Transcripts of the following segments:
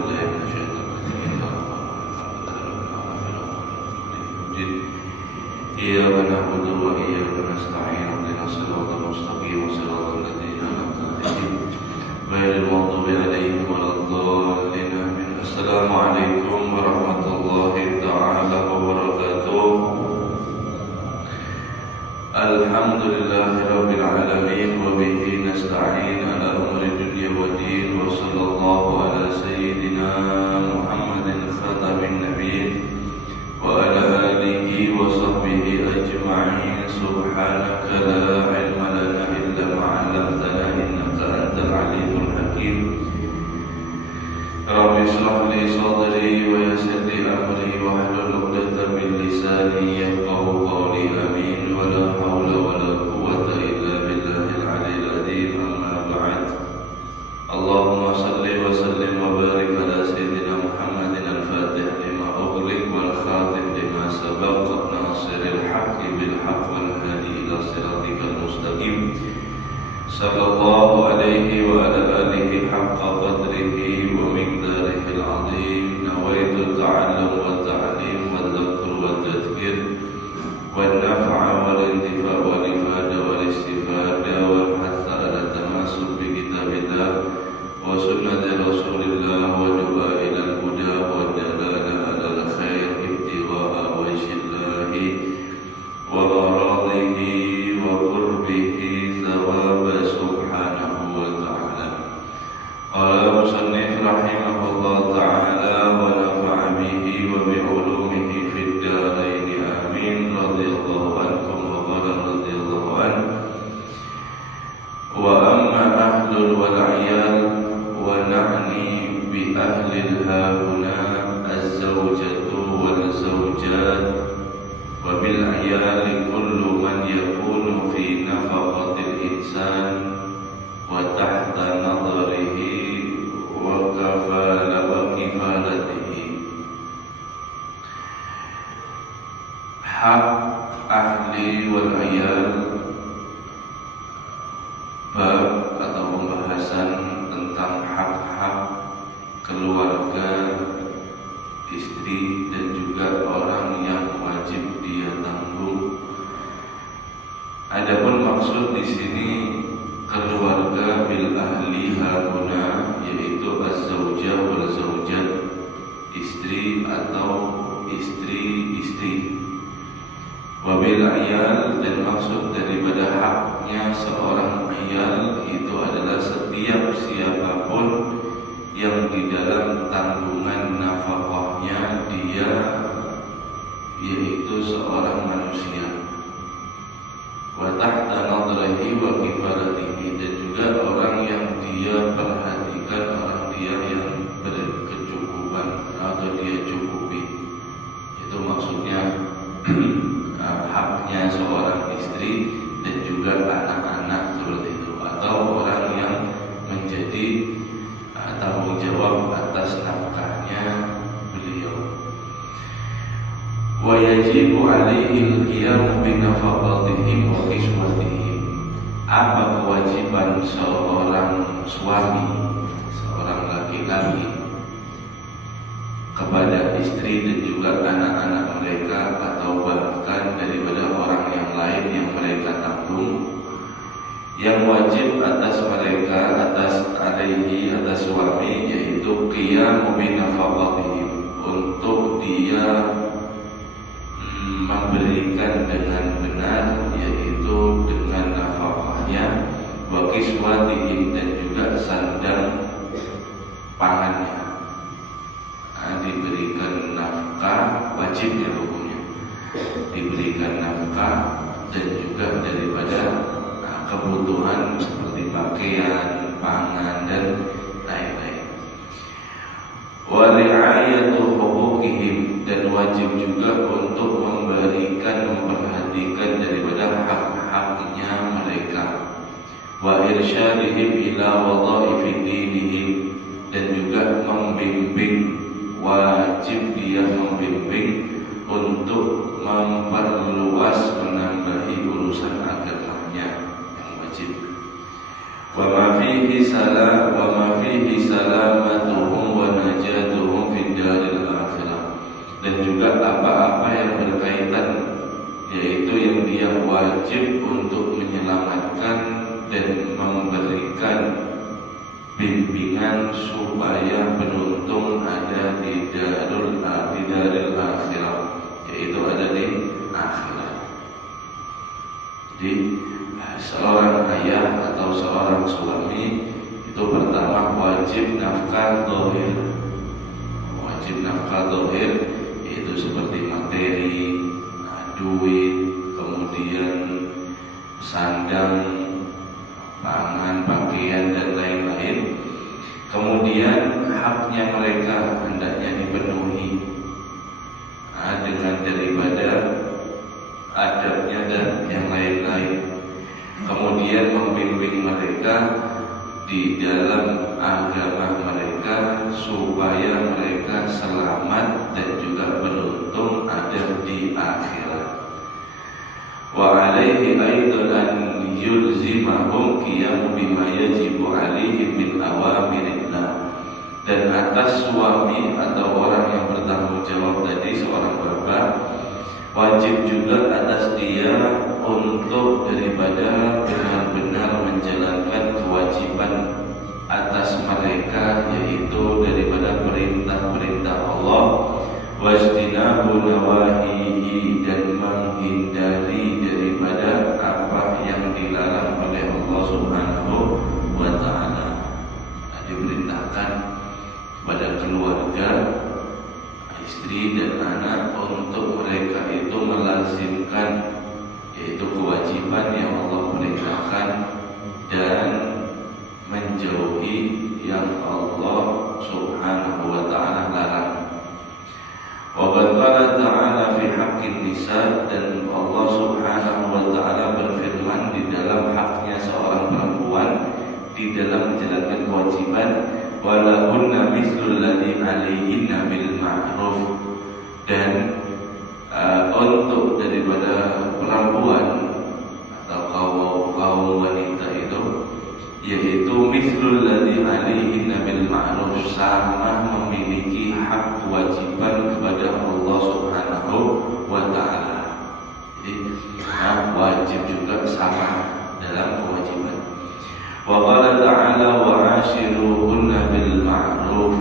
بالله من الشيطان الرجيم. إياك نعبد وإياك نستعين اهدنا الصراط المستقيم صراط الذين أنعمت عليهم غير المغضوب عليهم ولا الضالين آمين. السلام عليكم ورحمة الله تعالى وبركاته. الحمد لله رب العالمين وبه نستعين على أمر الدنيا والدين وصلى الله على سيدنا محمد خاتم النبيين وعلى آله وصحبه أجمعين. سبحانك لا علم لنا إلا ما علمتنا إنك أنت العليم الحكيم. رب اشرح لي صدري ويسر لي أمري واحلل عقدة من لساني يفقهوا قولي آمين. ولا حول ولا قوة إلا بالله العلي العظيم. أما بعد. اللهم صل وسلم وبارك على سيدنا محمد الفاتح لما أغلق والخاتم لما سبق ناصر الحق بالحق والهادي إلى صراطك المستقيم صلى الله عليه وعلى آله حق قدره ومقداره العظيم. نويت التعلم والتعليم والذكر والتذكير والنفع والانتفاع والإفادة والاستفادة والحث على التمسك بكتاب الله وسنة رسول الله ودعاء إلى الهدى والدلالة على الخير ابتغاء وجه الله ومراضه وقربه ثواب سبحانه وتعالى. قال المصنف رحمه الله تعالى ونفع به وبعلومه في الدارين آمين. رضي الله عنكم وقال رضي الله عنه. وأما أهل والعيال ونعني بأهل هاهنا الزوجة والزوجات وبالعيال كل من يكون في نفقة الإنسان وتحت نظره وكفالته. Hak ahli wal ayal, bab atau pembahasan tentang hak-hak keluarga, istri dan juga orang yang wajib dia tanggung. Adapun maksud di sini keluarga bil ahli haguna, yaitu az-zaujah wal zaujat, istri atau istri-istri. Wabil ayal, dan maksud daripada haknya seorang ayal itu adalah setiap siapapun yang di dalam tanggungan nafkahnya dia, yaitu seorang manusia. Wa tahta nadrahi wa kifalatihi, dan juga orang yang dia perhatikan, orang dia yang berkecukupan atau dia cukupi. Itu maksudnya haknya seorang istri dan juga anak-anak seperti itu, atau orang yang menjadi tanggung jawab atas nafkahnya beliau. Wa yajibu alaihi al-qiyam bi nafaqatihim wa kiswatihim. Apa kewajiban seorang suami, seorang laki-laki kepada istri dan juga anak-anak mereka, atau bahkan daripada orang yang lain yang mereka tanggung, yang wajib atas mereka, atas suami, yaitu qiyamu bi nafaqatihim, untuk dia memberikan dengan benar, yaitu dengan nafkahnya, wa kiswatihim, dan juga sandang pangannya. Diberikan nafkah, wajib ya hukumnya, diberikan nafkah dan juga daripada kebutuhan seperti pakaian, pangan dan lain-lain. Wa ri'ayatu huquqihim, dan wajib juga untuk memberikan, memperhatikan daripada hak-haknya mereka. Wa irsyadihim ila wadha'ifi dinihim, dan juga membimbing, wajib dia membimbing untuk memperluas, menambahi urusan agamanya yang wajib. Wa ma fihi salamatuhum wa najatuhum wajib untuk menyelamatkan dan memberikan bimbingan supaya beruntung ada di darul akhirah, yaitu ada di akhirat. Jadi seorang ayah atau seorang suami itu pertama wajib nafkah zahir. Wajib nafkah zahir yaitu seperti materi, duit, kemudian sandang, pangan, pakaian dan lain-lain. Kemudian haknya mereka hendaknya dipenuhi dengan daripada adabnya dan yang lain-lain. Kemudian membimbing mereka di dalam agama mereka supaya mereka selamat dan juga beruntung ada di akhirat. Wa alaihi aidan an yulzimahum qiyamu bima yajibu alaihim min awamirillah. Dan atas suami atau orang yang bertanggung jawab tadi, seorang bapak, wajib juga atas dia untuk daripada benar-benar menjalankan kewajiban atas mereka, yaitu daripada perintah-perintah Allah, wajtinabu nawahihi, dan menghindari daripada apa yang dilarang oleh Allah Subhanahu wa ta'ala. Diperintahkan kepada keluarga, istri dan anak untuk mereka itu melazimkan, yaitu kewajiban yang Allah perintahkan, dan menjauhi yang Allah Subhanahu wa ta'ala larang. Wa qala ta'ala fi haqqin nisa, dan Allah Subhanahu wa ta'ala berfirman di dalam haknya seorang perempuan di dalam menjalankan kewajiban, walahunna mislul ladzi 'alaihinna bil ma'ruf. Dan untuk daripada perempuan atau kaum wanita itu, yaitu mislul ladzi 'alaihinna bil ma'ruf, sama memiliki hak kewajiban kepada Allah Subhanahu wa ta'ala. Jadi wajib juga sama dalam kewajiban. Wa qala ta'ala wa 'ashiruhunna bil ma'ruf.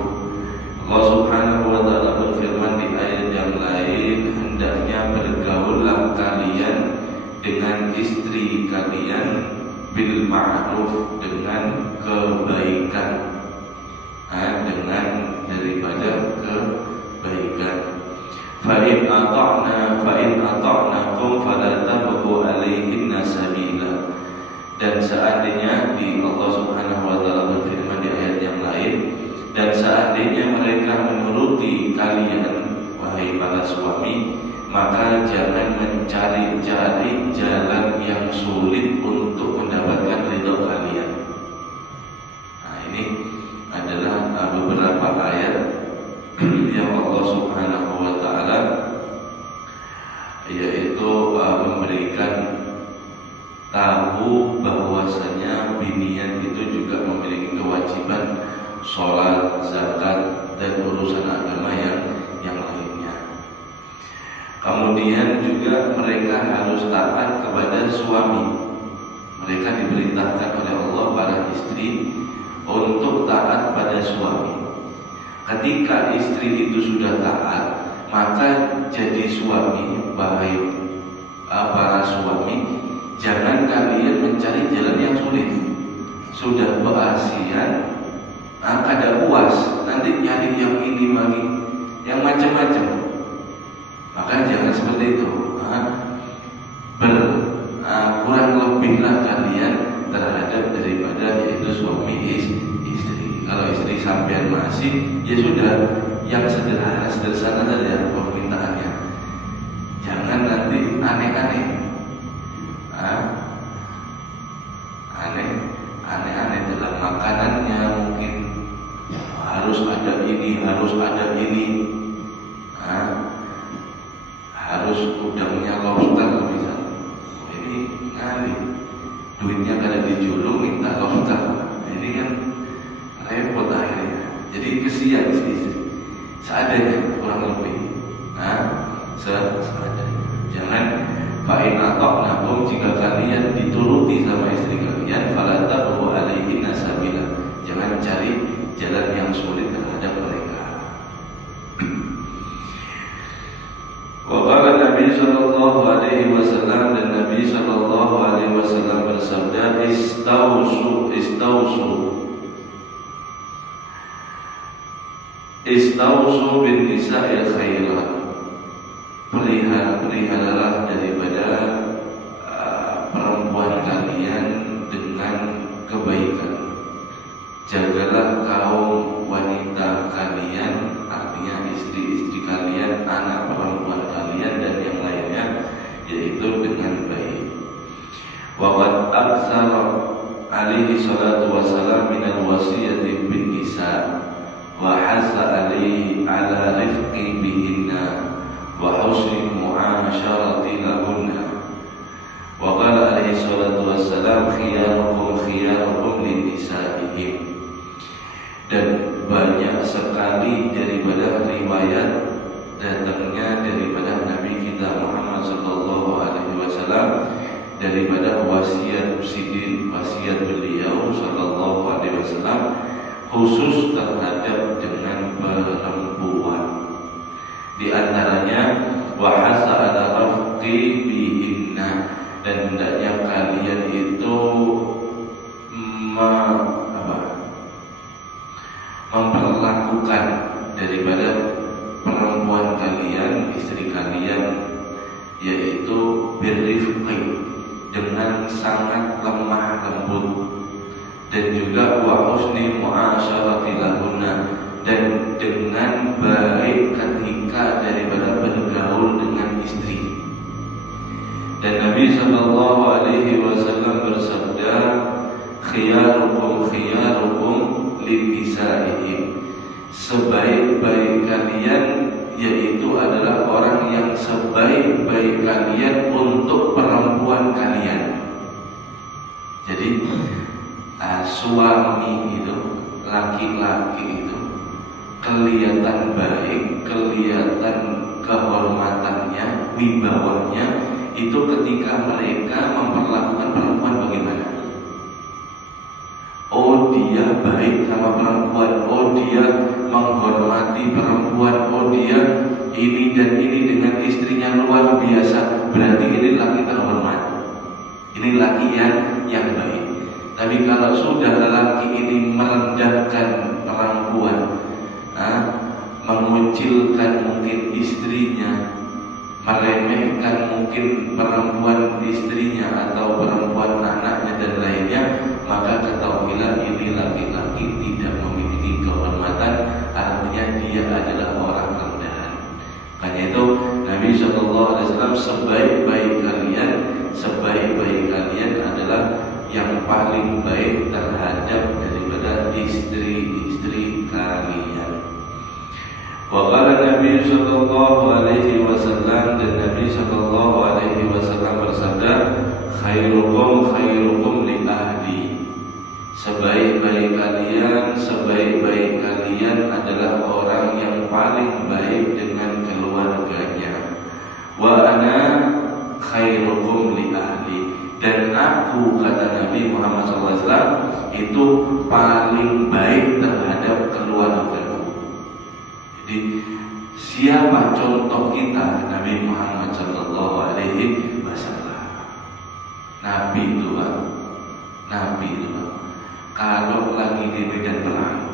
Allah Subhanahu wa ta'ala berfirman di ayat yang lain, hendaknya bergaullah kalian dengan istri kalian bil ma'ruf, dengan kebaikan, dengan daripada kebaikan. Fa in ata'nakum fala tabghu 'alaihinna sabila. Dan seandainya, di Allah Subhanahu wa ta'ala berfirman di ayat yang lain, dan seandainya mereka menuruti kalian, wahai para suami, maka jangan mencari-cari jalan yang sulit untuk mendapatkan ridho kalian. Nah, ini adalah beberapa ayat yang Allah Subhanahu wa ta'ala yaitu memberikan tahu bahwasanya binian itu juga memiliki kewajiban sholat, zakat, dan urusan agama yang lainnya. Kemudian juga mereka harus taat kepada suami. Mereka diperintahkan oleh Allah, para istri, untuk taat pada suami. Ketika istri itu sudah taat, maka jadi suami, bahaya para suami, jangan kalian mencari jalan yang sulit. Sudah berasian, kada puas, nanti nyari yang ini lagi, yang macam-macam. Maka jangan seperti itu. Kurang lebihlah kalian terhadap daripada yaitu suami istri. Kalau istri sampean masih, ya sudah, yang sederhana saja permintaannya. Jangan nanti aneh-aneh. Aneh-aneh dalam makanannya, mungkin harus ada ini, harus ada ini, harus udangnya lobster misalnya. Ini ngali, duitnya kada dijulung, minta lobster. Ini kan repot akhirnya. Jadi kesian sih, seadanya kurang lebih. Seadanya. Jangan Fa in ata'nakum, jika kalian dituruti sama istri kalian, fala tabghu alaihinna sabila, jangan cari jalan yang sulit terhadap mereka. Wa qala Nabi sallallahu alaihi wasallam, dan Nabi sallallahu alaihi wasallam bersabda, Istausu bin nisa'il khairat, peliharalah daripada perempuan kalian dengan kebaikan. Jagalah kaum wanita kalian, artinya istri-istri kalian, anak perempuan kalian dan yang lainnya, yaitu dengan baik. Waqad aktsara alaihi salatu wassalam minal wasiyati bin nisa wa hasa alaihi ala rifqi bihinna wa husni mu'asyarati lahunna. Wa qala alaihi salatu wassalam, khiyarukum linisa'ihim. Dan banyak sekali daripada riwayat datangnya daripada Nabi kita Muhammad sallallahu alaihi wasallam, daripada wasiat beliau sallallahu alaihi wasallam khusus terhadap dengan perempuan. Di antaranya wahasa ala rafqi bihinna, dan hendaknya kalian itu memperlakukan daripada perempuan kalian, istri kalian, yaitu birrifqi, dengan sangat lemah lembut, dan juga wa husni mu'asyarati lahunna, dan dengan baik ketika daripada bergaul dengan istri. Dan Nabi sallallahu alaihi wasallam bersabda, khiyarukum linisa'ihim, sebaik-baik kalian yaitu adalah orang yang sebaik-baik kalian untuk perempuan kalian. Jadi suami itu, laki-laki itu kelihatan baik, kelihatan kehormatannya, wibawanya itu ketika mereka memperlakukan perempuan bagaimana? Oh, dia baik sama perempuan, oh dia menghormati perempuan, oh dia ini dan ini dengan istrinya luar biasa, berarti ini laki terhormat, ini laki yang baik. Tapi kalau sudah lelaki ini merendahkan perempuan, mengucilkan mungkin istrinya, meremehkan mungkin perempuan istrinya atau perempuan anaknya dan lainnya, maka ketahuilah ini laki-laki tidak memiliki kehormatan, artinya dia adalah orang rendahan. Makanya itu Nabi SAW, sebaik-baik kalian adalah yang paling baik terhadap daripada istri-istri kalian. Wa qala Nabi sallallahu alaihi wasallam, dan Nabi sallallahu alaihi wasallam bersabda, khairukum li ahli, sebaik-baik kalian adalah orang yang paling baik dengan keluarganya. Wa ana khairukum li ahli, dan aku, kata Nabi Muhammad SAW, itu paling baik terhadap keluarga. Jadi siapa contoh kita? Nabi Muhammad Sallallahu Alaihi Wasallam. Nabi itu Pak, kalau lagi di medan perang,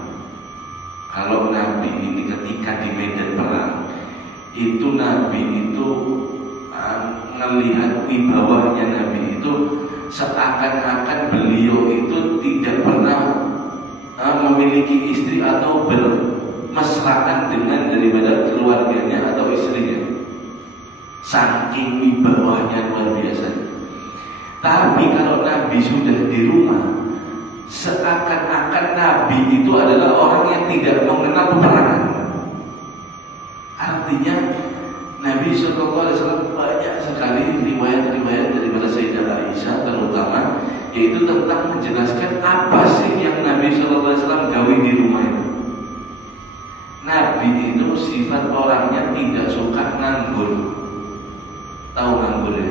kalau Nabi ini ketika di medan perang, itu Nabi itu melihat wibawanya Nabi itu seakan-akan beliau itu tidak pernah memiliki istri atau bermesraan dengan daripada keluarganya atau istrinya. Saking wibawanya luar biasa. Tapi kalau Nabi sudah di rumah, seakan-akan Nabi itu adalah orang yang tidak mengenal peperangan. Artinya Nabi SAW banyak sekali riwayat-riwayat daripada Sayyidah Aisyah terutama, yaitu tentang menjelaskan apa sih yang Nabi SAW gawe di rumah itu. Nabi itu sifat orangnya tidak suka nganggur. Tahu nganggur ya?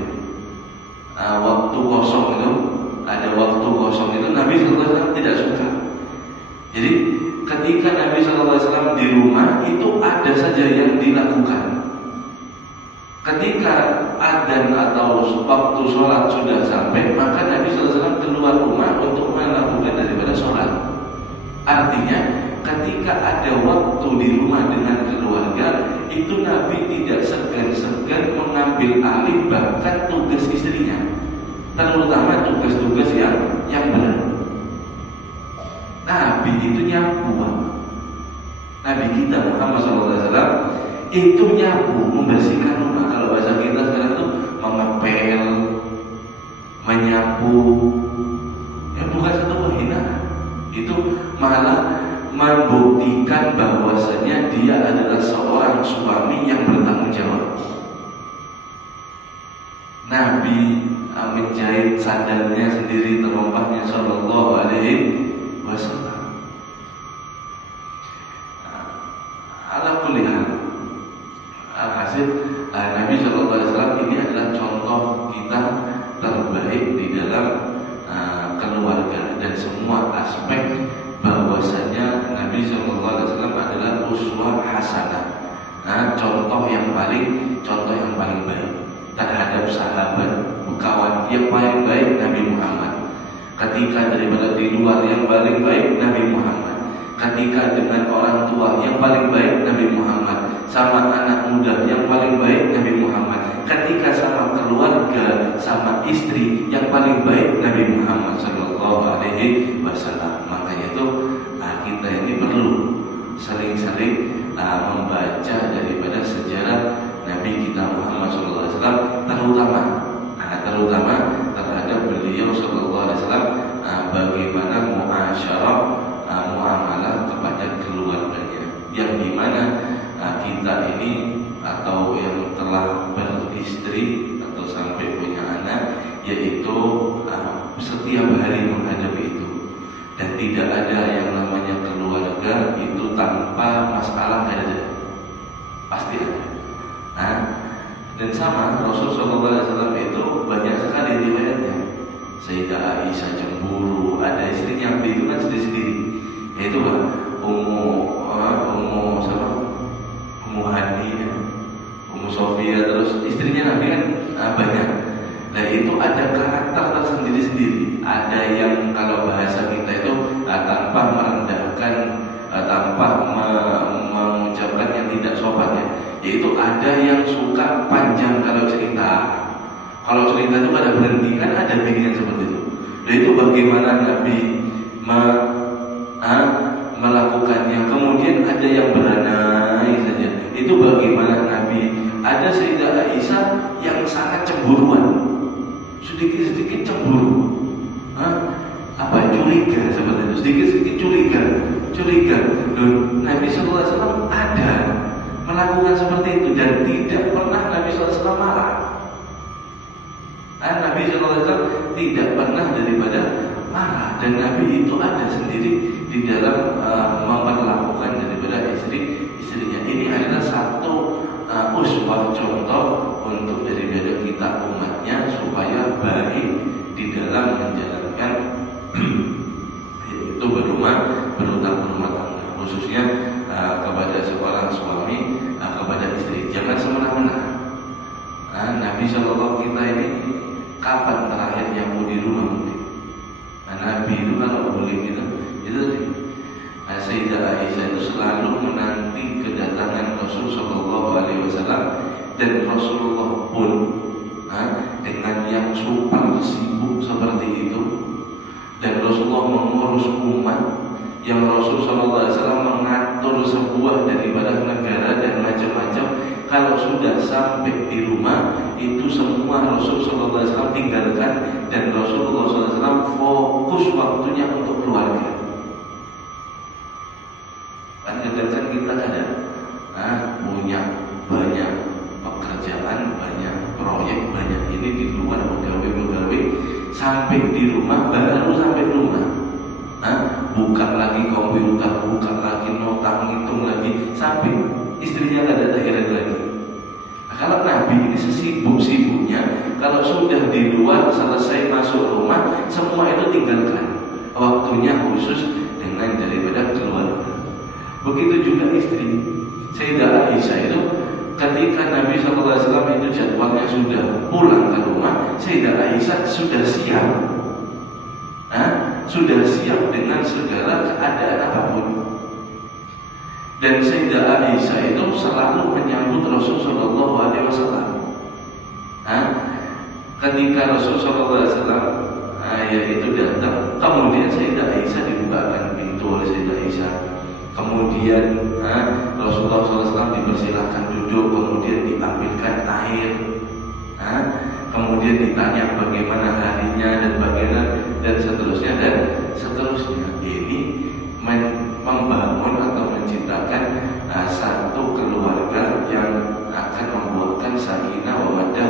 waktu kosong itu, ada waktu kosong itu Nabi SAW tidak suka. Jadi ketika Nabi SAW di rumah itu ada saja yang dilakukan. Ketika adzan atau waktu sholat sudah sampai, maka Nabi SAW keluar rumah untuk melakukan daripada sholat. Artinya ketika ada waktu di rumah dengan keluarga, itu Nabi tidak segan-segan mengambil alih bahkan tugas istrinya, terutama tugas-tugas yang berat. Nabi itu nyapu. Nabi kita Muhammad SAW itu nyapu, membersihkan rumah. Kalau bahasa kita sekarang itu mengepel, menyapu. Ya bukan satu penghinaan. Itu malah membuktikan bahwasanya dia adalah seorang suami yang bertanggung jawab. Nabi menjahit sandalnya sendiri, terompahnya sallallahu alaihi wasallam. Ala kulli hal, alhasil Nabi sallallahu alaihi wasallam ini adalah contoh kita terbaik di dalam keluarga dan semua aspek, bahwasanya Nabi sallallahu alaihi wasallam adalah uswah hasanah, contoh yang paling baik terhadap sahabat, kawan yang paling baik Nabi Muhammad. Ketika daripada di luar yang paling baik Nabi Muhammad. Ketika dengan orang tua yang paling baik Nabi Muhammad. Sama anak muda yang paling baik Nabi Muhammad. Ketika sama keluarga, sama istri yang paling baik Nabi Muhammad sallallahu alaihi wasallam. Makanya itu kita ini perlu sering-sering membaca daripada sejarah Nabi kita Muhammad sallallahu alaihi wasallam, terutama terhadap beliau sallallahu alaihi wasallam, bagaimana muamalah kepada keluarganya, yang dimana kita ini atau yang telah beristri atau sampai punya anak, yaitu setiap hari menghadapi itu, dan tidak ada yang namanya keluarga itu tanpa masalah, ada, pasti ada. Dan sama Rasul sallallahu alaihi wasallam itu banyak sekali riwayatnya. Sayyidah Aisyah cemburu, ada istrinya itu kan sendiri-sendiri. Yaitu Ummu Hani, Ummu Sofia, terus istrinya Nabi kan banyak. Nah itu ada karakter tersendiri-sendiri. Ada yang kalau bahasa kita itu tanpa merendahkan, tanpa mengucapkan yang tidak sopan ya. Yaitu ada yang suka panjang kalau cerita. Kalau cerita itu ada berhenti, kan ada bikin seperti itu. Dan itu bagaimana Nabi melakukannya. Kemudian ada yang beranai saja. Itu bagaimana Nabi. Ada Sayyidah Aisyah yang sangat cemburuan, sedikit-sedikit cemburu, curiga seperti itu, sedikit-sedikit curiga. Nabi SAW ada melakukan seperti itu dan tidak pernah Nabi SAW marah. Nabi SAW tidak pernah daripada marah, dan Nabi itu ada sendiri di dalam memperlakukan daripada istrinya. Ini adalah satu uswah, contoh untuk daripada kita umatnya supaya baik di dalam menjalankan itu berumah tangga, khususnya kepada seorang suami, kepada istri. Jangan semena-mena. Nabi SAW kita ini kapan terakhir nyapu di rumah mungkin? Nabi itu kalau boleh gitu, itu Sayyidah Aisyah itu selalu menanti kedatangan Rasul Sallallahu Alaihi Wasallam, dan Rasulullah pun dengan yang super sibuk seperti itu, dan Rasulullah mengurus umat, yang Rasul Sallallahu Alaihi Wasallam mengatur sebuah daripada negara dan macam-macam. Kalau sudah sampai di rumah itu semua Rasul Sallallahu Alaihi Wasallam tinggalkan, dan Rasulullah Sallallahu Alaihi Wasallam fokus waktunya untuk keluarga. Kadang-kadang kita punya banyak pekerjaan, banyak proyek, banyak ini di luar pegawai, sampai di rumah, baru sampai rumah buka lagi komputer, buka lagi nota, ngitung lagi, sampai istrinya nggak ada heran lagi. Kalau Nabi ini sesibuk-sibuknya kalau sudah di luar selesai masuk rumah, semua itu tinggalkan. Waktunya khusus dengan daripada keluarga. Begitu juga istri. Sayyidah Aisyah itu ketika Nabi SAW itu jadwalnya sudah pulang ke rumah, Sayyidah Aisyah sudah siap. Sudah siap dengan segala keadaan apapun. Dan Sayyidah Aisyah itu selalu menyambut Rasulullah SAW. Ketika Rasulullah SAW yaitu datang, kemudian Sayyidah Aisyah dibukakan pintu oleh Sayyidah Aisyah. Kemudian Rasulullah SAW dipersilahkan duduk, kemudian diambilkan air. Kemudian ditanya bagaimana harinya dan bagaimana dan seterusnya. Ini membangun atau menciptakan satu keluarga yang akan membuatkan sakinah mawaddah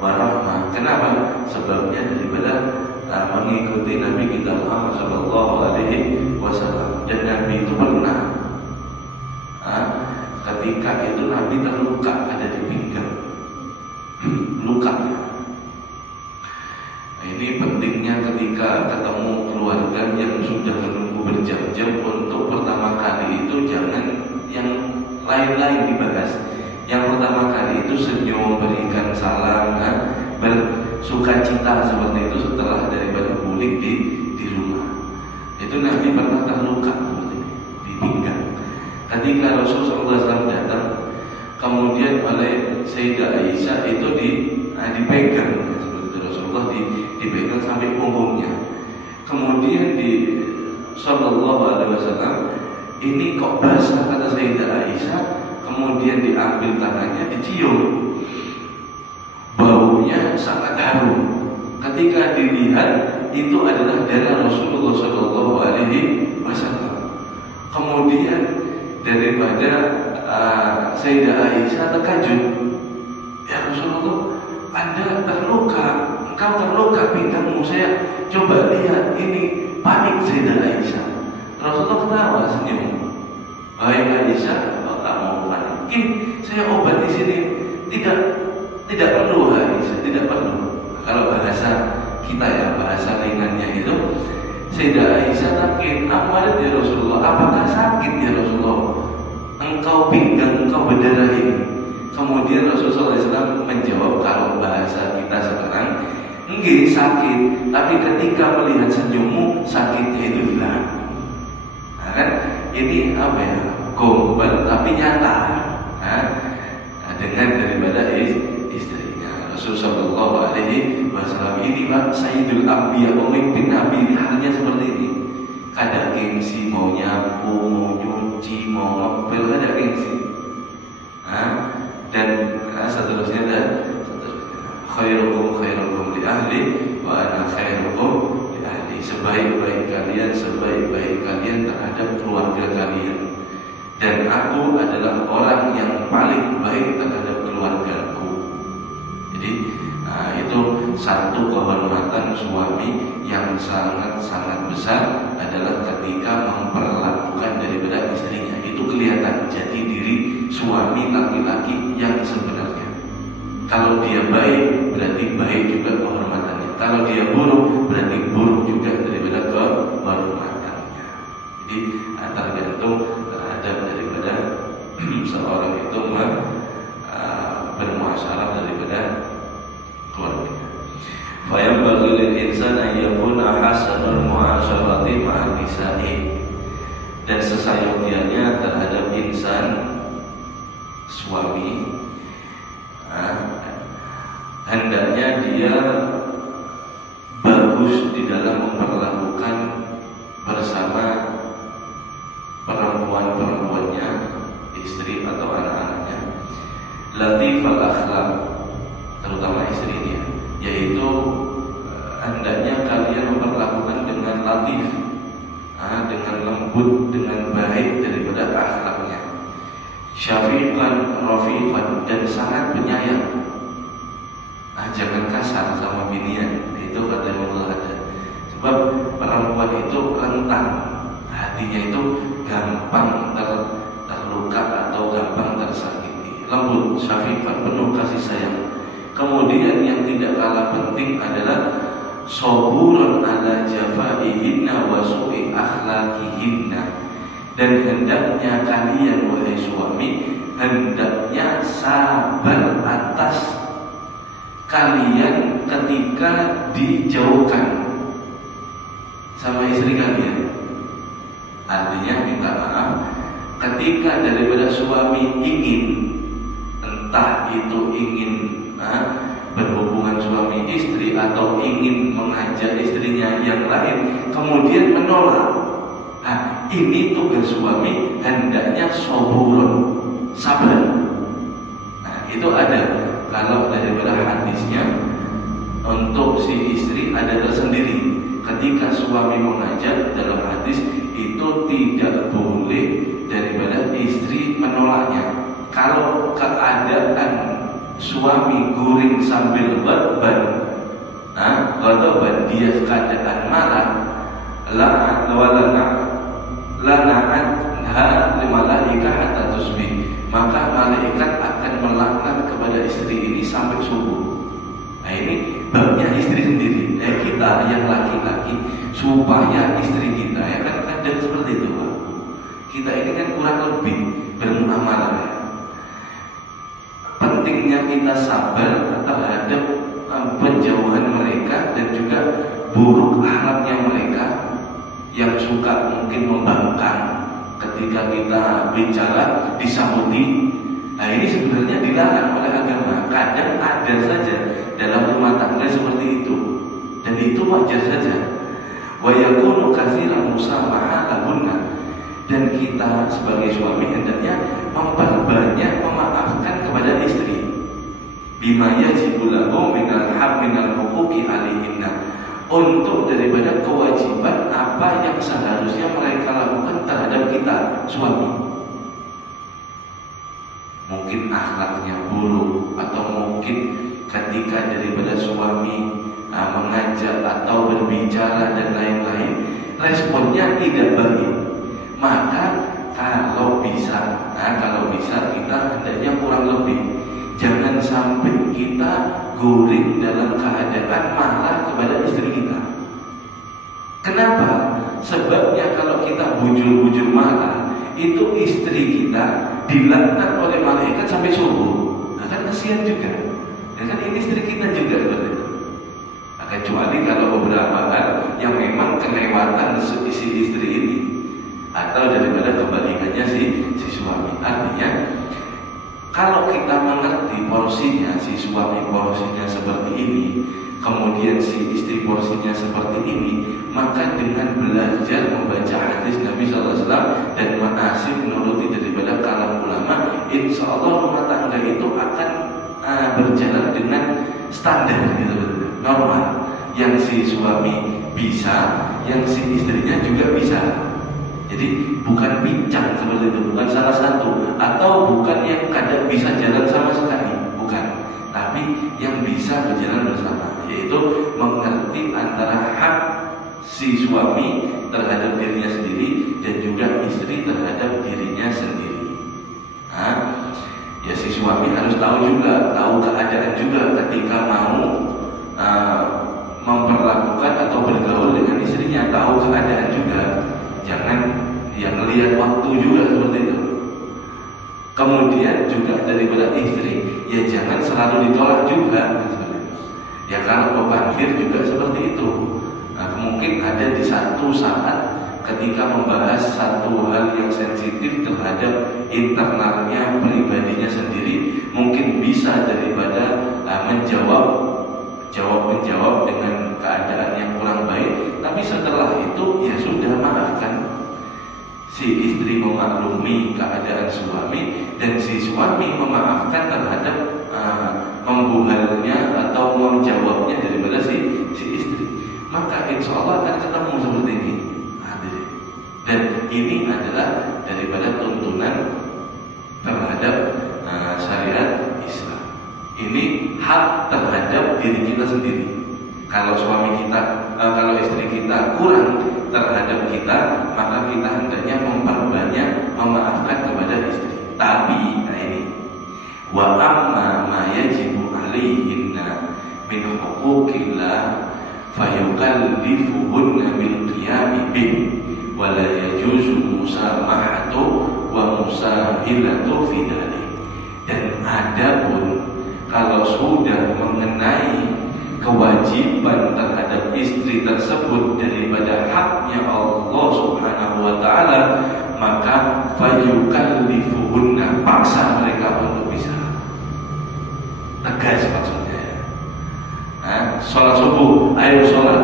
warahmah. Kenapa? Sebabnya daripada mengikuti Nabi kita Muhammad SAW. Dan Nabi itu pernah ketika itu Nabi terluka, ada di pinggang luka. Ini pentingnya ketika ketemu keluarga yang sudah menunggu berjam-jam, untuk pertama kali itu jangan yang lain-lain dibahas. Yang pertama kali itu senyum, berikan salam, bersuka cita seperti itu setelah daripada pulang di rumah. Itu Nabi pernah terluka di pinggang. Ketika Rasulullah SAW datang, kemudian oleh Sayyidah Aisyah itu dipegang. Rasulullah dipegang sampai punggungnya. Kemudian di Sallallahu Alaihi Wasallam, ini kok basah, kata Sayyidah Aisyah. Kemudian diambil tangannya, dicium, baunya sangat harum. Ketika dilihat, itu adalah darah Rasulullah Sallallahu Alaihi Wasallam. Kemudian daripada Sayyidah Aisyah terkejut, ya Rasulullah, Anda terluka, engkau terluka pinggangmu, saya coba lihat, ini panik Sayyidah Aisyah. Rasulullah ketawa, senyum. Wahai Aisyah, kalau tak mau panik, saya obat di sini, tidak perlu Aisyah, tidak perlu. Kalau bahasa kita ya, bahasa ringannya itu, Sayyidah Aisyah takut, apa ya Rasulullah, apakah sakit ya Rasulullah, engkau pinggang, engkau berdarah ini? Kemudian Rasulullah SAW menjawab, kalau bahasa kita sekarang, enggak sakit, tapi ketika melihat senyummu, sakitnya itu hilang. Nah, kan ini apa ya, gombal tapi nyata. Dengan daripada istrinya Rasulullah SAW ini Pak Sayyidul Anbiya, pemimpin Nabi, ini hanya seperti ini. Kada gengsi, mau nyapu, mau nyuci, mau ngepel, kada gengsi. Dan seterusnya khairukum li ahli wa ana khairukum li ahli. Sebaik-baik kalian terhadap keluarga kalian, dan aku adalah orang yang paling baik terhadap keluargaku. Jadi itu satu kehormatan suami yang sangat-sangat besar adalah ketika memperlakukan daripada istrinya. Itu kelihatan jati diri suami laki-laki yang sebenarnya. Kalau dia baik, berarti baik juga kehormatannya. Kalau dia buruk, berarti buruk juga daripada kehormatannya. Jadi tergantung terhadap daripada seorang itu bermuasyarah daripada keluarganya. Fayambaghi lil insani an yakuna hasanul mu'asyarati ma'an nisa'i. Dan sesayogianya terhadap insan, suami, hendaknya dia bagus di dalam memperlakukan bersama perempuan-perempuannya, istri atau anak-anaknya, latifal akhlak, terutama istrinya, yaitu hendaknya kalian memperlakukan dengan latif, dengan lembut, dengan baik daripada akhlaknya, syafiqan, rafiqan, dan sangat penyayang. Jangan kasar sama binian, itu kata Allah ada. Sebab perempuan itu rentan, hatinya itu gampang terluka atau gampang tersakiti. Lembut, syafiqan, penuh kasih sayang. Kemudian yang tidak kalah penting adalah saburun ala jafaihinna wa su'i akhlaqihinna. Dan hendaknya kalian wahai suami, hendaknya sabar atas kalian ketika dijauhkan sama istri kalian. Artinya minta maaf ketika daripada suami ingin, entah itu ingin berhubungan suami istri atau ingin mengajak istrinya yang lain, kemudian menolak. Ini tugas suami, hendaknya saburun, sabar. Itu ada. Kalau daripada hadisnya, untuk si istri ada tersendiri. Ketika suami mengajak dalam hadis itu tidak boleh daripada istri menolaknya. Kalau keadaan suami guring sambil ghadban, dia keadaan marah, lana'atha limalaikat hatta tusbih, maka malaikat akan melaknat kepada istri ini sampai subuh. Ini babnya istri sendiri. Kita yang laki-laki supaya istri kita kan kadang seperti itu, Pak. Kita ini kan kurang lebih bermuamalah ya. Pentingnya kita sabar terhadap penjauhan mereka dan juga buruk akhlaknya mereka yang suka mungkin membangkang ketika kita bicara disahuti. Ini sebenarnya dilarang oleh agama. Kadang ada saja dalam rumah tangga seperti itu, dan itu wajar saja. Wa yakunu katsiran musamaha lahunna, dan kita sebagai suami hendaknya memperbanyak memaafkan kepada istri. Bima yajibu lahu minal huquqi alaihinna, untuk daripada kewajiban apa yang seharusnya mereka lakukan terhadap kita suami. Mungkin akhlaknya buruk, atau mungkin ketika daripada suami mengajak atau berbicara dan lain-lain, responnya tidak baik, maka kalau bisa kita hendaknya kurang lebih jangan sampai kita guring dalam keadaan marah kepada istri kita. Kenapa? Sebabnya kalau kita bujur-bujur marah, itu istri kita dilaknat oleh malaikat sampai subuh. Kan kasihan juga. Kan ini istri kita juga seperti itu. Kecuali kalau beberapa hal yang memang kelewatan si istri ini, atau daripada kebalikannya si suami. Artinya kalau kita mengerti porsinya, si suami porsinya seperti ini, kemudian si istri porsinya seperti ini, maka dengan belajar membaca hadis Nabi SAW dan menasih menuruti daripada kalam ulama, insya Allah rumah tangga itu akan berjalan dengan standar gitu, normal. Yang si suami bisa, yang si istrinya juga bisa. Jadi bukan bincang seperti itu, bukan salah satu, atau bukan yang kadang bisa jalan sama sekali, bukan. Tapi yang bisa berjalan bersama, yaitu mengerti antara hak si suami terhadap dirinya sendiri dan juga istri terhadap dirinya sendiri. Ya si suami harus tahu juga, tahu keadaan juga ketika mau memperlakukan atau bergaul dengan istrinya, tahu keadaan juga. Jangan yang melihat waktu juga seperti itu. Kemudian juga daripada istri, ya jangan selalu ditolak juga. Ya kalau pemanfir juga seperti itu. Mungkin ada di satu saat ketika membahas satu hal yang sensitif terhadap internalnya pribadinya sendiri, mungkin bisa daripada menjawab dengan keadaan yang kurang baik, tapi setelah itu ya sudah, maafkan. Si istri memaklumi keadaan suami dan si suami memaafkan terhadap membuhalnya atau menjawabnya daripada si istri, maka insya Allah akan ketemu seperti ini. Dan ini adalah daripada tuntunan terhadap syariat Islam. Ini hak terhadap diri kita sendiri. Kalau suami kita, kalau istri kita kurang terhadap kita, maka kita hendaknya memperbanyak memaafkan kepada istri. Tapi ini wa amma ma yajibu alaihin min huquqillah fayukallifuhunna bil qiyami bih wa la yajuzu musamahatu wa musahilatu fi dzalik. Dan adapun kalau sudah mengenai kewajiban terhadap istri tersebut daripada haknya Allah Subhanahu wa taala, maka fayukallifuhunna, paksa mereka untuk bisa. Tegas maksudnya. Sholat subuh, ayo sholat.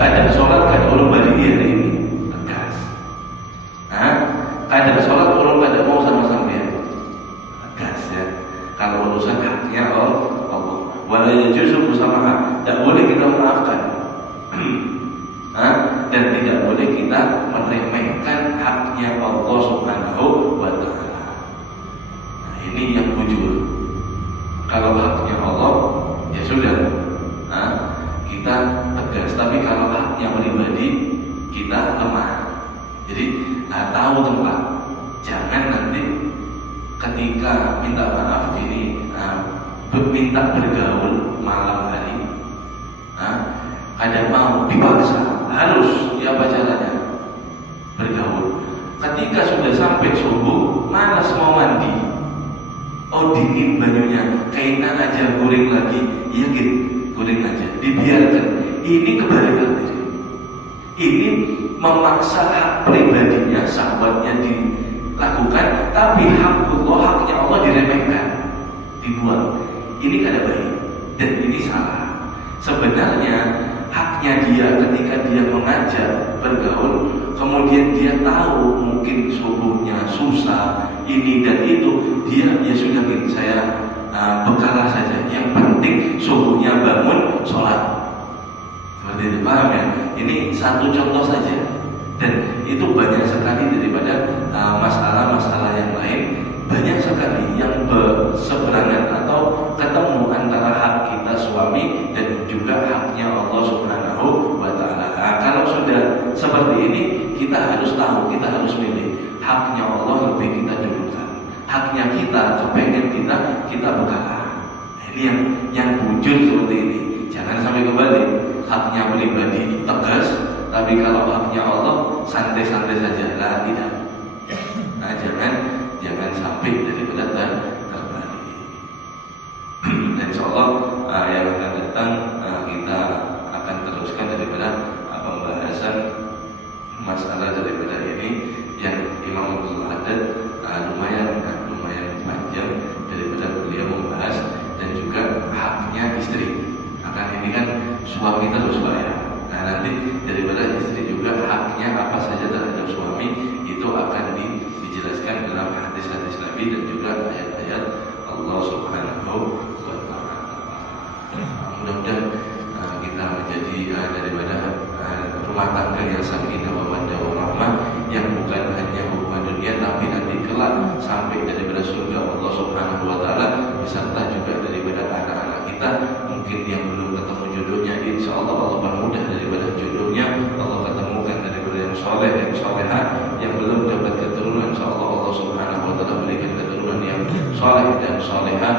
Kadang sholat, kadang orang berdiri hari ini. Tegas. Kadang sholat, orang kadang mau sama-sama dia. Tegas ya. Kalau urusan haknya Allah. Wala yajuzu musamaha, tidak boleh kita memaafkan. Dan tidak boleh kita meremehkan haknya Allah Subhanahu wa taala. Nah, ini yang bujur. Kalau haknya Allah, ya sudah, kita tegas. Tapi kalau haknya pribadi, kita lemah. Jadi tahu tempat. Jangan nanti ketika minta maaf ini minta bergaul malam hari, kadang mau dipaksa, harus ya apa caranya bergaul. Ketika sudah sampai subuh, malas mau mandi, oh dingin banyunya, kayaknya aja goreng lagi, iya gitu, goreng aja, dibiarkan. Ini kebalikan diri. Ini memaksa hak pribadinya, sahabatnya dilakukan, tapi haknya Allah diremehkan, dibuang. Ini kada baik dan ini salah. Sebenarnya haknya dia ketika dia mengajak bergaul, kemudian dia tahu mungkin subuhnya susah ini dan itu, dia ya sudah gini, saya bekalah saja. Yang penting subuhnya bangun sholat. Seperti itu, paham ya? Ini satu contoh saja. Dan itu banyak sekali daripada masalah-masalah yang lain. Banyak sekali yang berseberangan atau ketemu antara hak kita suami dan juga haknya Allah Subhanahu wa taala. Kalau sudah seperti ini, kita harus tahu, kita harus milih. Haknya Allah lebih kita dulukan. Haknya kita, kepengen kita berkala. Ini yang bujur seperti ini. Jangan sampai kembali. Haknya pribadi tegas, tapi kalau haknya Allah santai-santai saja. Lah tidak. Nah, jangan sampai daripada terbalik. Dan insyaallah yang akan datang kita akan teruskan daripada pembahasan masalah daripada ini yang Imam Abdul Haddad lumayan panjang daripada beliau membahas, dan juga haknya istri. Akan ini kan suami terus Pak ya. Nah nanti daripada istri juga haknya apa saja terhadap suami itu akan dijelaskan dalam hadis-hadis Nabi dan juga ayat-ayat Allah Subhanahu wa taala. Mudah-mudahan kita menjadi daripada rumah tangga yang sakinah mawaddah warahmah, yang bukan hanya hubungan dunia tapi nanti kelak sampai daripada surga Allah Subhanahu wa taala, beserta juga daripada anak-anak kita. Mungkin yang belum ketemu jodohnya, insyaallah Allah permudah daripada jodohnya, Allah ketemukan daripada yang soleh, yang solehah. Yang belum dapat keturunan, insyaallah Allah Subhanahu wa taala berikan keturunan yang soleh dan solehah.